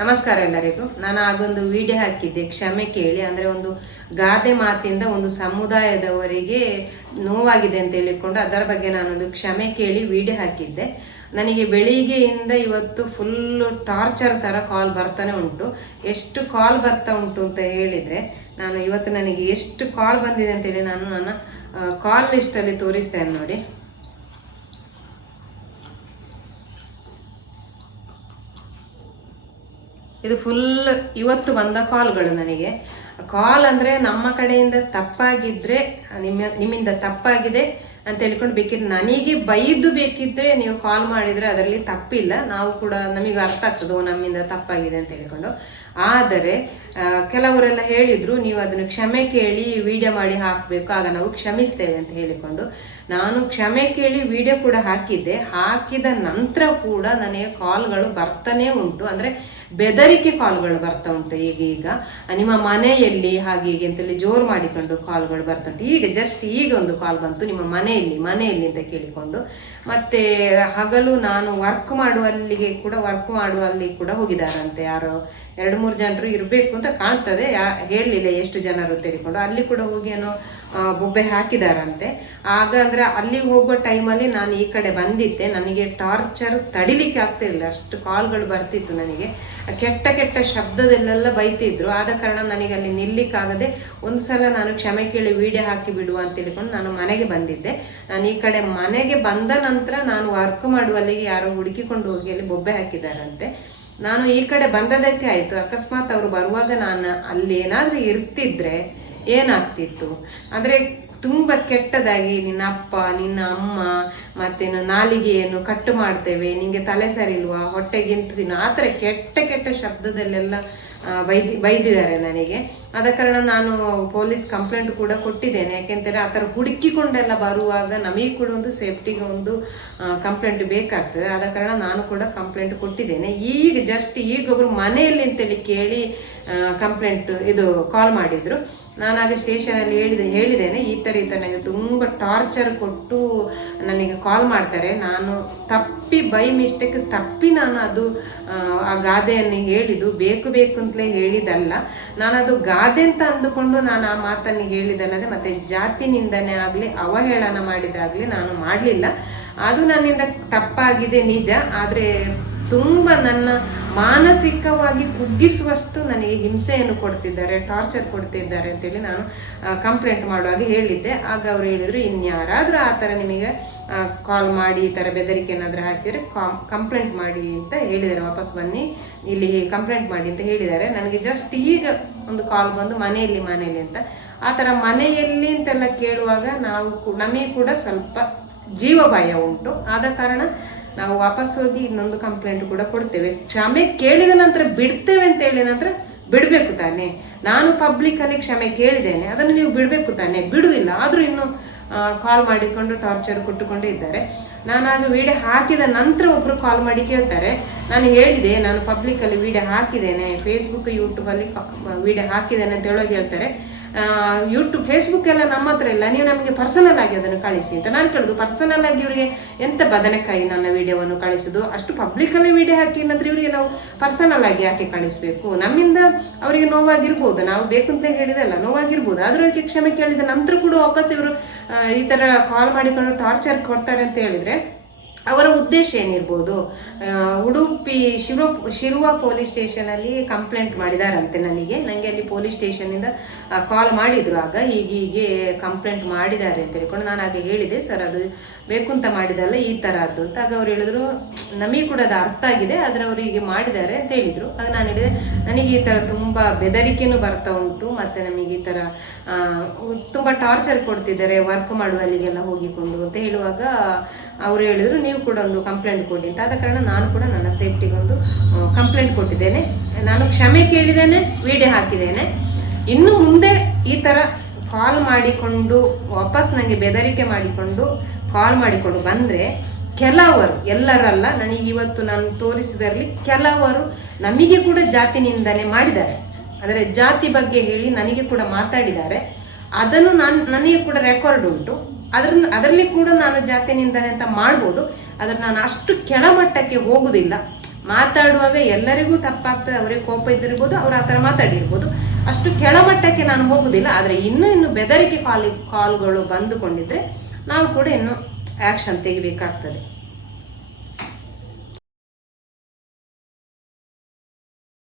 ನಮಸ್ಕಾರ ಎಲ್ಲರಿಗೂ. ನಾನು ಆಗೊಂದು ವಿಡಿಯೋ ಹಾಕಿದ್ದೆ, ಕ್ಷಮೆ ಕೇಳಿ. ಅಂದರೆ ಒಂದು ಗಾದೆ ಮಾತಿಂದ ಒಂದು ಸಮುದಾಯದವರಿಗೆ ನೋವಾಗಿದೆ ಅಂತ ಹೇಳಿಕೊಂಡು ಅದರ ಬಗ್ಗೆ ನಾನೊಂದು ಕ್ಷಮೆ ಕೇಳಿ ವಿಡಿಯೋ ಹಾಕಿದ್ದೆ. ನನಗೆ ಬೆಳಿಗ್ಗೆಯಿಂದ ಇವತ್ತು ಫುಲ್ಲು ಟಾರ್ಚರ್ ಥರ ಕಾಲ್ ಬರ್ತಾನೆ ಉಂಟು. ಎಷ್ಟು ಕಾಲ್ ಬರ್ತಾ ಉಂಟು ಅಂತ ಹೇಳಿದರೆ, ನಾನು ಇವತ್ತು ನನಗೆ ಎಷ್ಟು ಕಾಲ್ ಬಂದಿದೆ ಅಂತೇಳಿ ನಾನು ನನ್ನ ಕಾಲ್ ಲಿಸ್ಟಲ್ಲಿ ತೋರಿಸ್ತೇನೆ ನೋಡಿ. ಇದು ಫುಲ್ ಇವತ್ತು ಬಂದ ಕಾಲ್ಗಳು ನನಗೆ. ಕಾಲ್ ಅಂದ್ರೆ ನಮ್ಮ ಕಡೆಯಿಂದ ತಪ್ಪಾಗಿದ್ರೆ, ನಿಮ್ಮ, ನಿಮ್ಮಿಂದ ತಪ್ಪಾಗಿದೆ ಅಂತ ಹೇಳ್ಕೊಂಡು ಬೇಕಿದ್ರೆ, ನನಗೆ ಬೈದು ಬೇಕಿದ್ರೆ ನೀವು ಕಾಲ್ ಮಾಡಿದ್ರೆ ಅದರಲ್ಲಿ ತಪ್ಪಿಲ್ಲ. ನಾವು ಕೂಡ ನಮಗೆ ಅರ್ಥ ಆಗ್ತದೋ, ನಮ್ಮಿಂದ ತಪ್ಪಾಗಿದೆ ಅಂತ ಹೇಳ್ಕೊಂಡು. ಆದರೆ ಕೆಲವರೆಲ್ಲ ಹೇಳಿದ್ರು, ನೀವು ಅದನ್ನು ಕ್ಷಮೆ ಕೇಳಿ ವಿಡಿಯೋ ಮಾಡಿ ಹಾಕಬೇಕು, ಆಗ ನಾವು ಕ್ಷಮಿಸ್ತೇವೆ ಅಂತ ಹೇಳಿಕೊಂಡು, ನಾನು ಕ್ಷಮೆ ಕೇಳಿ ವಿಡಿಯೋ ಕೂಡ ಹಾಕಿದ್ದೆ. ಹಾಕಿದ ನಂತರ ಕೂಡ ನನಗೆ ಕಾಲ್ಗಳು ಬರ್ತಾನೇ ಉಂಟು. ಅಂದ್ರೆ, ಬೆದರಿಕೆ ಕಾಲ್ಗಳು ಬರ್ತಾ ಉಂಟು ಈಗ ಈಗ. ನಿಮ್ಮ ಮನೆಯಲ್ಲಿ ಹಾಗೆ ಹೀಗೆ ಅಂತೇಳಿ ಜೋರು ಮಾಡಿಕೊಂಡು ಕಾಲ್ಗಳು ಬರ್ತಾ ಉಂಟು. ಈಗ ಜಸ್ಟ್ ಈಗ ಒಂದು ಕಾಲ್ ಬಂತು ನಿಮ್ಮ ಮನೆಯಲ್ಲಿ ಮನೆಯಲ್ಲಿ ಅಂತ ಕೇಳಿಕೊಂಡು. ಮತ್ತೆ, ಹಗಲು ನಾನು ವರ್ಕ್ ಮಾಡುವಲ್ಲಿಗೆ ಕೂಡ ವರ್ಕ್ ಮಾಡುವಲ್ಲಿ ಕೂಡ ಹೋಗಿದ್ದಾರಂತೆ ಯಾರೋ ಎರಡು ಮೂರು ಜನರು ಇರಬೇಕು ಅಂತ ಕಾಣ್ತದೆ. ಹೇಳಲಿಲ್ಲ ಎಷ್ಟು ಜನರು ತೆಗೆದುಕೊಂಡು. ಅಲ್ಲಿ ಕೂಡ ಹೋಗಿ ಏನೋ ಬೊಬ್ಬೆ ಹಾಕಿದಾರಂತೆ. ಆಗ ಅಂದ್ರೆ ಅಲ್ಲಿ ಹೋಗುವ ಟೈಮಲ್ಲಿ ನಾನು ಈ ಕಡೆ ಬಂದಿದ್ದೆ. ನನಗೆ ಟಾರ್ಚರ್ ತಡಿಲಿಕ್ಕೆ ಆಗ್ತಿರ್ಲಿಲ್ಲ ಅಷ್ಟು ಕಾಲ್ಗಳು ಬರ್ತಿತ್ತು ನನಗೆ. ಕೆಟ್ಟ ಕೆಟ್ಟ ಶಬ್ದದಲ್ಲೆಲ್ಲ ಬೈತಿದ್ರು. ಆದ ಕಾರಣ ನನಗೆ ಅಲ್ಲಿ ನಿಲ್ಲಿಕ್ಕಾಗದೆ ಒಂದು ಸಲ ನಾನು ಕ್ಷಮೆ ಕೇಳಿ ವಿಡಿಯೋ ಹಾಕಿ ಬಿಡುವ ಅಂತ ಹೇಳಿಕೊಂಡು ನಾನು ಮನೆಗೆ ಬಂದಿದ್ದೆ. ನಾನು ಈ ಕಡೆ ಮನೆಗೆ ಬಂದ ನಂತರ ನಾನು ವರ್ಕ್ ಮಾಡುವಲ್ಲಿಗೆ ಯಾರೋ ಹುಡುಕಿಕೊಂಡು ಹೋಗಿ ಅಲ್ಲಿ ಬೊಬ್ಬೆ ಹಾಕಿದಾರಂತೆ. ನಾನು ಈ ಕಡೆ ಬಂದದಕ್ಕೆ ಆಯ್ತು. ಅಕಸ್ಮಾತ್ ಅವರು ಬರುವಾಗ ನಾನು ಅಲ್ಲಿ ಏನಾದ್ರೂ ಇರ್ತಿದ್ರೆ ಏನಾಗ್ತಿತ್ತು? ಅಂದ್ರೆ ತುಂಬಾ ಕೆಟ್ಟದಾಗಿ ನಿನ್ನ ಅಪ್ಪ, ನಿನ್ನ ಅಮ್ಮ ಮತ್ತೇನು ನಾಲಿಗೆಯನ್ನು ಕಟ್ಟು ಮಾಡ್ತೇವೆ. ನಿಂಗೆ ತಲೆ ಸರಿಲ್ವಾ? ಹೊಟ್ಟೆಗಿಂತ ದಿನ. ಆ ಥರ ಕೆಟ್ಟ ಕೆಟ್ಟ ಶಬ್ದದಲ್ಲೆಲ್ಲ ಬೈದಿ, ಬೈದಿದ್ದಾರೆ ನನಗೆ. ಆದ ಕಾರಣ ನಾನು ಪೊಲೀಸ್ ಕಂಪ್ಲೇಂಟ್ ಕೂಡ ಕೊಟ್ಟಿದ್ದೇನೆ. ಯಾಕೆಂತಾರೆ ಆ ಥರ ಹುಡುಕಿಕೊಂಡೆಲ್ಲ ಬರುವಾಗ ನಮಗೆ ಕೂಡ ಒಂದು ಸೇಫ್ಟಿಗೆ ಒಂದು ಕಂಪ್ಲೇಂಟ್ ಬೇಕಾಗ್ತದೆ. ಆದ ಕಾರಣ ನಾನು ಕೂಡ ಕಂಪ್ಲೇಂಟ್ ಕೊಟ್ಟಿದ್ದೇನೆ. ಈಗ ಜಸ್ಟ್ ಈಗ ಒಬ್ರು ಮನೆಯಲ್ಲಿ ಅಂತೇಳಿ ಕೇಳಿ ಕಂಪ್ಲೇಂಟ್ ಇದು ಕಾಲ್ ಮಾಡಿದ್ರು. ನಾನಾಗ ಸ್ಟೇಷನಲ್ಲಿ ಹೇಳಿದೆ ಹೇಳಿದ್ದೇನೆ ಈ ಥರ ಈ ಥರ ನನಗೆ ತುಂಬ ಟಾರ್ಚರ್ ಕೊಟ್ಟು ನನಗೆ ಕಾಲ್ ಮಾಡ್ತಾರೆ. ನಾನು ತಪ್ಪಿ ಬೈ ಮಿಸ್ಟೇಕ್ ತಪ್ಪಿ ನಾನು ಅದು ಆ, ಗಾದೆಯನ್ನು ಹೇಳಿದ್ದು. ಬೇಕು ಬೇಕು ಅಂತಲೇ ಹೇಳಿದಲ್ಲ ನಾನು ಅದು ಗಾದೆ ಅಂತ ಅಂದುಕೊಂಡು ನಾನು ಆ ಮಾತನ್ನು ಹೇಳಿದಲ್ಲದೆ ಮತ್ತೆ ಜಾತಿ ನಿಂದನೆ ಆಗಲಿ ಅವಹೇಳನ ಮಾಡಿದಾಗಲಿ ನಾನು ಮಾಡಲಿಲ್ಲ. ಅದು ನನ್ನಿಂದ ತಪ್ಪಾಗಿದೆ ನಿಜ ಆದರೆ ತುಂಬ ನನ್ನ ಮಾನಸಿಕವಾಗಿ ಕುಗ್ಗಿಸುವಷ್ಟು ನನಗೆ ಹಿಂಸೆಯನ್ನು ಕೊಡ್ತಿದ್ದಾರೆ ಟಾರ್ಚರ್ ಕೊಡ್ತಿದ್ದಾರೆ ಅಂತೇಳಿ ನಾನು ಕಂಪ್ಲೇಂಟ್ ಮಾಡುವಾಗ ಹೇಳಿದ್ದೆ. ಆಗ ಅವರು ಹೇಳಿದ್ರು, ಇನ್ಯಾರಾದರೂ ಆ ಥರ ನಿಮಗೆ ಕಾಲ್ ಮಾಡಿ, ಈ ಥರ ಬೆದರಿಕೆ ಏನಾದರೂ ಹಾಕಿದರೆ ಕಂಪ್ಲೇಂಟ್ ಮಾಡಿ ಅಂತ ಹೇಳಿದ್ದಾರೆ. ವಾಪಸ್ ಬನ್ನಿ, ಇಲ್ಲಿ ಕಂಪ್ಲೇಂಟ್ ಮಾಡಿ ಅಂತ ಹೇಳಿದ್ದಾರೆ. ನನಗೆ ಜಸ್ಟ್ ಈಗ ಒಂದು ಕಾಲ್ ಬಂದು ಮನೆಯಲ್ಲಿ ಮನೆಯಲ್ಲಿ ಅಂತ. ಆ ಥರ ಮನೆಯಲ್ಲಿ ಅಂತೆಲ್ಲ ಕೇಳುವಾಗ ನಾವು ನಮಗೆ ಕೂಡ ಸ್ವಲ್ಪ ಜೀವ ಭಯ ಉಂಟು. ಆದ ಕಾರಣ ನಾವು ವಾಪಸ್ ಹೋಗಿ ಇನ್ನೊಂದು ಕಂಪ್ಲೇಂಟ್ ಕೂಡ ಕೊಡ್ತೇವೆ. ಕ್ಷಮೆ ಕೇಳಿದ ನಂತರ ಬಿಡ್ತೇವೆ ಅಂತ ಹೇಳಿದ ನಂತರ ಬಿಡಬೇಕು ತಾನೆ. ನಾನು ಪಬ್ಲಿಕ್ ಅಲ್ಲಿ ಕ್ಷಮೆ ಕೇಳಿದ್ದೇನೆ, ಅದನ್ನು ನೀವು ಬಿಡಬೇಕು ತಾನೆ. ಬಿಡುವುದಿಲ್ಲ ಆದರೂ ಇನ್ನು ಕಾಲ್ ಮಾಡಿಕೊಂಡು ಟಾರ್ಚರ್ ಕೊಟ್ಟುಕೊಂಡೇ ಇದ್ದಾರೆ. ನಾನು ಅದು ವಿಡಿಯೋ ಹಾಕಿದ ನಂತರ ಒಬ್ರು ಕಾಲ್ ಮಾಡಿ ಕೇಳ್ತಾರೆ. ನಾನು ಹೇಳಿದೆ, ನಾನು ಪಬ್ಲಿಕ್ ಅಲ್ಲಿ ವಿಡಿಯೋ ಹಾಕಿದ್ದೇನೆ ಫೇಸ್ಬುಕ್ ಯೂಟ್ಯೂಬ್ ಅಲ್ಲಿ ವಿಡಿಯೋ ಹಾಕಿದ್ದೇನೆ ಅಂತ ಹೇಳೋದು ಹೇಳ್ತಾರೆ ಯೂಟ್ಯೂಬ್ ಫೇಸ್ಬುಕ್ ಎಲ್ಲ ನಮ್ಮ ಹತ್ರ ಇಲ್ಲ. ನೀವು ನಮಗೆ ಪರ್ಸನಲ್ ಆಗಿ ಅದನ್ನು ಕಳಿಸಿ ಅಂತ. ನಾನು ಕೇಳೋದು ಪರ್ಸನಲ್ ಆಗಿ ಇವರಿಗೆ ಎಂತ ಬದನೆಕಾಯಿ ನನ್ನ ವಿಡಿಯೋವನ್ನು ಕಳಿಸುದು? ಅಷ್ಟು ಪಬ್ಲಿಕ್ ಅಲ್ಲಿ ವಿಡಿಯೋ ಹಾಕಿ ಏನಂದ್ರೆ ಇವರಿಗೆ ನಾವು ಪರ್ಸನಲ್ ಆಗಿ ಯಾಕೆ ಕಳಿಸ್ಬೇಕು? ನಮ್ಮಿಂದ ಅವರಿಗೆ ನೋವಾಗಿರ್ಬೋದು. ನಾವು ಬೇಕು ಅಂತ ಹೇಳಿದಲ್ಲ, ನೋವಾಗಿರ್ಬೋದು. ಆದ್ರೂ ಅದಕ್ಕೆ ಕ್ಷಮೆ ಕೇಳಿದ ನಂತರ ಕೂಡ ವಾಪಸ್ ಇವರು ಈ ತರ ಕಾಲ್ ಮಾಡಿಕೊಂಡು ಟಾರ್ಚರ್ ಕೊಡ್ತಾರೆ ಅಂತ ಹೇಳಿದ್ರೆ ಅವರ ಉದ್ದೇಶ ಏನಿರ್ಬೋದು ಉಡುಪಿ ಶಿವ, ಶಿರುವ ಪೊಲೀಸ್ ಸ್ಟೇಷನಲ್ಲಿ ಕಂಪ್ಲೇಂಟ್ ಮಾಡಿದಾರಂತೆ ನನಗೆ. ನನಗೆ ಅಲ್ಲಿ ಪೊಲೀಸ್ ಸ್ಟೇಷನಿಂದ ಕಾಲ್ ಮಾಡಿದ್ರು ಆಗ. ಹೀಗೆ ಹೀಗೆ ಕಂಪ್ಲೇಂಟ್ ಮಾಡಿದ್ದಾರೆ ಅಂತ ಹೇಳ್ಕೊಂಡು ನಾನು ಆಗ ಹೇಳಿದೆ, ಸರ್, ಅದು ಬೇಕು ಅಂತ ಮಾಡಿದಲ್ಲ ಈ ಥರ ಅದು ಅಂತ ಆಗ ಅವ್ರು ಹೇಳಿದ್ರು, ನಮಗೆ ಕೂಡ ಅದು ಅರ್ಥ ಆಗಿದೆ, ಆದರೆ ಅವರು ಹೀಗೆ ಮಾಡಿದ್ದಾರೆ ಅಂತ ಹೇಳಿದರು. ಆಗ ನಾನು ಹೇಳಿದೆ, ನನಗೆ ಈ ಥರ ತುಂಬ ಬೆದರಿಕೆನೂ ಬರ್ತಾ ಉಂಟು, ಮತ್ತು ನಮಗೆ ಈ ಥರ ತುಂಬ ಟಾರ್ಚರ್ ಕೊಡ್ತಿದ್ದಾರೆ ವರ್ಕ್ ಮಾಡುವಲ್ಲಿಗೆಲ್ಲ ಹೋಗಿಕೊಂಡು. ಅಂತ ಹೇಳುವಾಗ ಅವರು ಹೇಳಿದ್ರು, ನೀವು ಕೂಡ ಒಂದು ಕಂಪ್ಲೇಂಟ್ ಕೊಡಿ ಅಂತ. ಆದ ಕಾರಣ ನಾನು ಕೂಡ ನನ್ನ ಸೇಫ್ಟಿಗೆ ಒಂದು ಕಂಪ್ಲೇಂಟ್ ಕೊಟ್ಟಿದ್ದೇನೆ. ನಾನು ಕ್ಷಮೆ ಕೇಳಿದ್ದೇನೆ ವಿಡಿಯೋ ಹಾಕಿದ್ದೇನೆ. ಇನ್ನು ಮುಂದೆ ಈ ಥರ ಕಾಲ್ ಮಾಡಿಕೊಂಡು, ವಾಪಸ್ ನನಗೆ ಬೆದರಿಕೆ ಮಾಡಿಕೊಂಡು ಕಾಲ್ ಮಾಡಿಕೊಂಡು ಬಂದರೆ ಕೆಲವರು, ಎಲ್ಲರಲ್ಲ, ನನಗೆ ಇವತ್ತು ನಾನು ತೋರಿಸಿದರಲ್ಲಿ ಕೆಲವರು ನಮಗೆ ಕೂಡ ಜಾತಿ ನಿಂದನೆ ಮಾಡಿದ್ದಾರೆ. ಆದರೆ ಜಾತಿ ಬಗ್ಗೆ ಹೇಳಿ ನನಗೆ ಕೂಡ ಮಾತಾಡಿದ್ದಾರೆ. ಅದನ್ನು ನಾನು, ನನಗೆ ಕೂಡ ರೆಕಾರ್ಡ್ ಉಂಟು. ಅದ್ರ ಅದರಲ್ಲಿ ಕೂಡ ನಾನು ಜಾತಿ ನಿಂದನೆ ಅಂತ ಮಾಡ್ಬೋದು, ಆದರೆ ನಾನು ಅಷ್ಟು ಕೆಳಮಟ್ಟಕ್ಕೆ ಹೋಗುದಿಲ್ಲ. ಮಾತಾಡುವಾಗ ಎಲ್ಲರಿಗೂ ತಪ್ಪಾಗ್ತದೆ, ಅವರಿಗೆ ಕೋಪ ಇದ್ದಿರ್ಬೋದು, ಅವ್ರ ಆ ಥರ ಮಾತಾಡಿರ್ಬೋದು. ಅಷ್ಟು ಕೆಳಮಟ್ಟಕ್ಕೆ ನಾನು ಹೋಗುದಿಲ್ಲ, ಆದರೆ ಇನ್ನೂ ಇನ್ನು ಬೆದರಿಕೆ ಕಾಲ್, ಕಾಲ್ಗಳು ಬಂದುಕೊಂಡಿದ್ರೆ ನಾವು ಕೂಡ ಇನ್ನು ಆಕ್ಷನ್ ತೆಗಿಬೇಕಾಗ್ತದೆ.